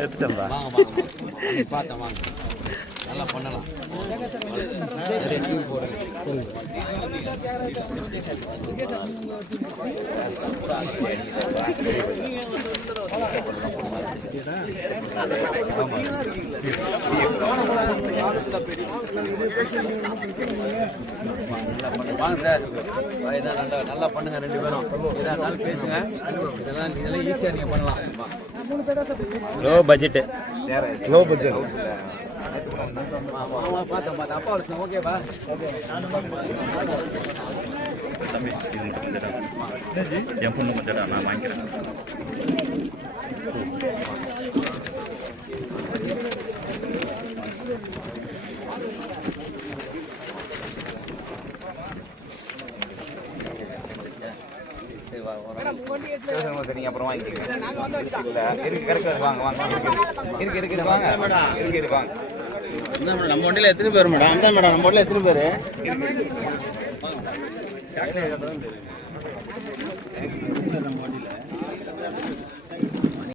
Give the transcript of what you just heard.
எடுத்துட்டேன்பா. பார்த்தேன் வாங்க, நல்லா பண்ணலாம். வாங்க சார், நல்லா பண்ணுங்க ரெண்டு பேரும். இதெல்லாம் பேசுங்க, இதெல்லாம் ஈஸியாக நீங்கள் பண்ணலாம். Low budget. பார்த்தேன் அப்பா ஓகேப்பா. தம்பி இது மட்டும் கொஞ்சம் என் பொண்ணு கொஞ்சம் நான் வாங்கிக்கிறேன். நீங்க அப்புறம் வாங்கிக்கோங்க. இருக்கு கரெக்டாக வாங்க வாங்க இருக்கு வாங்க இருக்கு வாங்க. நம்ம வண்டியில் எத்தனை பேர் மேடம்? அந்த மேடம் நம்ம வண்டியில் எத்தனை பேர்? நம்ம வண்டியில்